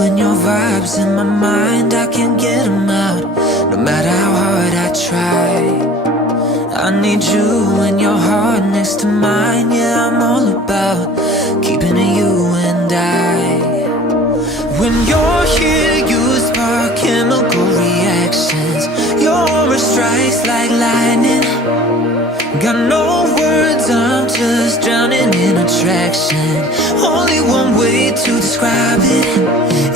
and your vibes in my mind, I can't get them out, no matter how hard I try. I need you and your heart next to mine. Yeah, I'm all about keeping it you and I. When you're here, you spark chemical reactions. Your aura strikes like lightning. Got no words, I'm just drowning in attraction. Only one way to describe it.